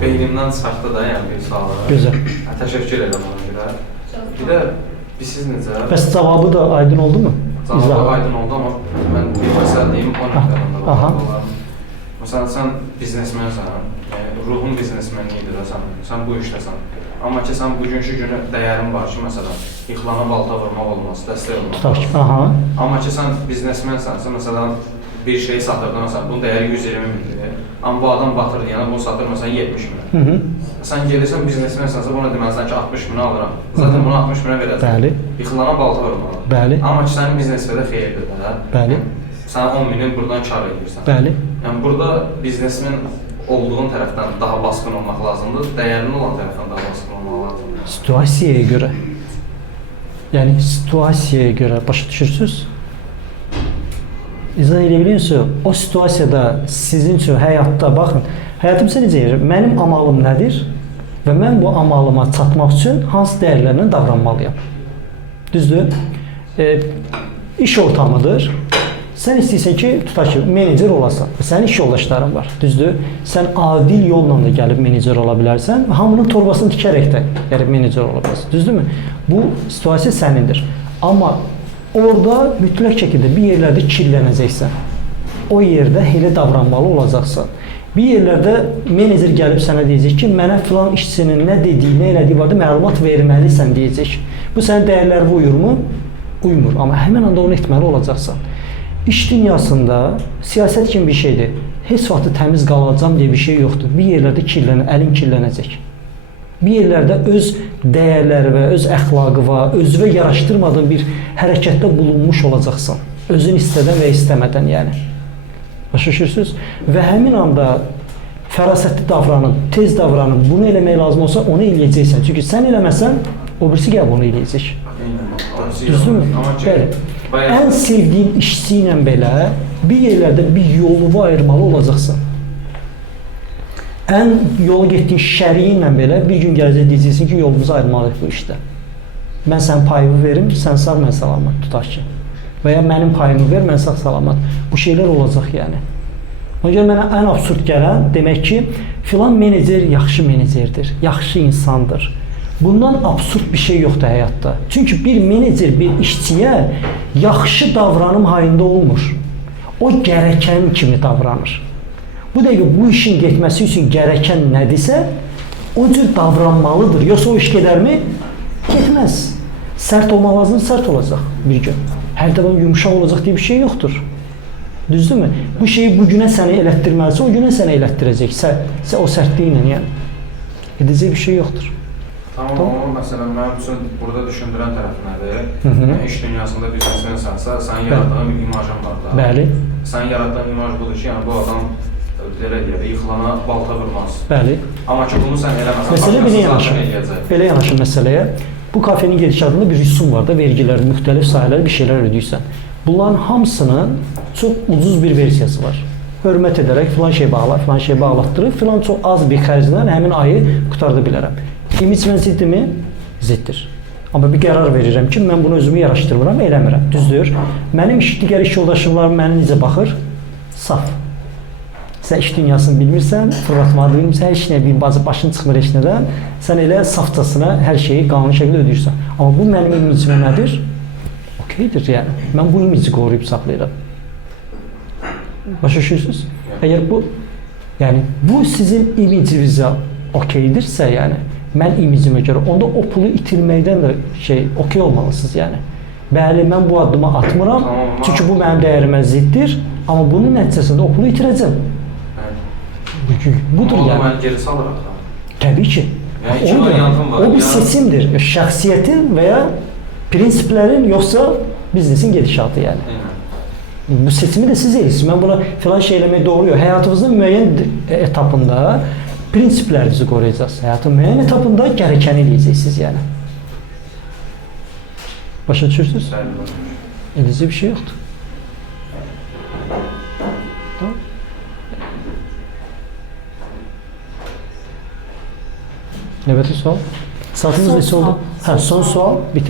Beynimdən çıxartdı da, yəni bir sualı. Gözəl. Təşəkkür edirəm ona görə. Bir də siz necə? Bəs cavabı da aydın oldu mu? Cavabı aydın oldu, amma mən bir məsələ deyim, o nöqtədən Aha. Məsələn, sən biznesmensən, yəni ruhun biznesmenidir da sən bu işləsən. Amma ki, sən bugünkü günü dəyərin var ki, məsələn, yıxılana balta vurmaq olmaz, dəstək olmaq Tutaq ki, aha. Amma ki, sən biznesmensənsə, məsələn, bir şeyi satırdı, məsələn, bunun dəyəri 120 mindir. Amma bu adam batır deyənə, bunu satır, məsələn, 70 min. Sən gelirsən biznesmensənsə, buna deməlisən ki, 60 minə alıram. Zaten bunu 60 minə verəcəm. Bəli. Yıxılana balta vurmalı. Bəli. Amma ki, sənin biznesdə də xeyirdir də. Bəli. Sən 10 minin buradan kar edirsən. Bəli. Yəni, burada biznesmen olduğun tərəfdən daha basqın olmaq lazımdır, dəyərli olan tərəfdən daha basqın olmaq lazımdır. Situasiyaya görə. Yəni, situasiyaya görə başa düşürsünüz? İzah edə bilirsiniz, o situasiyada sizin üçün həyatda, baxın, həyatımsa necə yerir? Mənim amalım nədir və mən bu amalıma çatmaq üçün hansı dəyərlərlə davranmalıyam? Düzdür? İş ortamıdır. Sən istəyirsən ki, tutaq ki, menecer olasan, sənin iş yoldaşların var, düzdür? Sən adil yolla da gəlib menecer ola bilərsən, hamının torbasını tikərək də gəlib menecer ola bilərsən, düzdürmü? Bu situasiya sənindir. Amma orada mütləq şəkildə bir yerlərdə kirlənəcəksən, o yerdə elə davranmalı olacaqsan. Bir yerlərdə menecer gəlib sənə deyəcək ki, mənə filan işçinin nə dediyi, nə elədiyi vardı, məlumat verməlisən deyəcək. Bu sənin dəyərlərə uyurmu? Uymur. Amma həmin anda onu etməli olacaqsan. İş dünyasında siyasət kimi bir şeydir. Heç vaxtı təmiz qalacam deyə bir şey yoxdur. Bir yerlərdə əlin kirlənəcək. Bir yerlərdə öz dəyərləri və öz əxlaqı var, özünə yaraşdırmadığın bir hərəkətdə bulunmuş olacaqsan. Özün istədən və istəmədən, yəni. Başa düşürsünüz? Və həmin anda fərasətli davranıb, tez davranıb, bunu eləmək lazım olsa, onu eləyəcəksən. Çünki sən eləməsən, o birisi gəlib onu eləyəcək. Düzdürmü? Bəli. Ən sevdiyin işçi ilə belə bir yerlərdə bir yolunu ayırmalı olacaqsan. Ən yolu getdiyin şəriyi ilə belə bir gün gələcək deyəcəksin ki, yolumuzu ayırmalıyıq bu işdə. Mən sən payımı verim, sən sağ, mən salamat, tutaq ki. Və ya mənim payımı ver, mən sağ, salamat. Bu şeylər olacaq yəni. Ona görə mənə ən absurd gələn, demək ki, filan menecer yaxşı menecerdir, yaxşı insandır. Bundan absurd bir şey yoxdur həyatda. Çünki bir menecer bir işçiyə yaxşı davranım hayında olmur. O gərəkən kimi davranır. Bu dəqiqə bu işin getməsi üçün gərəkən nədirsə, o cür davranmalıdır. Yoxsa o iş gedərmi? Getməz. Sərt olmaq lazım, sərt olacaq bir gün. Hər dəfə yumuşaq olacaq deyə bir şey yoxdur. Düzdürmü? Bu şeyi bugünə səni elətdirməlisə, o günə səni elətdirəcək. O sərtliyi ilə, yəni. Edəcək bir şey yoxdur. Tamam, amma məsələn, mənim üçün burada düşündürən tərəf nədir? İş dünyasında biznesmensənsə, sənin yaratdığın bir imajın var da. Bəli. Sənin yaratdığın imaj budur ki, yəni bu adam belə deyək, yıxılana balta vurmaz. Bəli. Amma ki, bunu sən eləməsən, məsələ belə yanaşır. Belə yanaşır məsələyə. Bu kafenin gedişatında bir rüsum var da, vergilər, müxtəlif sahələr bir şeylər ödəyirsən. Bunların hamısının çox ucuz bir versiyası var. Hörmət edərək filan şey bağla, filan şey bağlatdırıb, filan çox az bir xərclə həmin ayı qutarda bilərəm. İmic mən ziddimi? Ziddir. Amma bir qərar verirəm ki, mən bunu özümü yaraşdırmıram, eləmirəm. Düzdür. Mənim digər iş yoldaşlarım mənə necə baxır? Saf. Sən iş dünyasını bilmirsən, fırlatmağı bilmirsən, heç nəyə bir bazı başın çıxmır heç nədən. Sən elə safçasına hər şeyi qanuni şəkildə ödəyirsən. Amma bu mənim imicimə nədir? Okeydir yəni. Mən bu imici qoruyub saxlayıram. Başa düşürsünüz? Əgər bu, yəni bu sizin imicinizə okeydirsə, yəni mən imicimə görə, onda o pulu itirməkdən də okey olmalısınız yəni. Bəli, mən bu addımı atmıram, çünki bu mənim dəyərimə ziddir, amma bunun nəticəsində o pulu itirəcəm. Budur yəni. Amma mən geri salıram. Təbii ki. O bir seçimdir. Şəxsiyyətin və ya prinsiplərin, yoxsa biznesin gedişatı yəni. Bu seçimi də siz edirsiniz. Mən buna filan şey eləmək doğru yox. Həyatınızın müəyyən etapında prinsiplərinizi qoruyacaqsınız. Həyatın müəyyən etapında gərəkəni eləyəcəksiniz yəni. Başa düşürsünüz? Edəcək bir şey yoxdur. Tamam. Növbəti sual. Saatımız neçə oldu? Son sual bitir.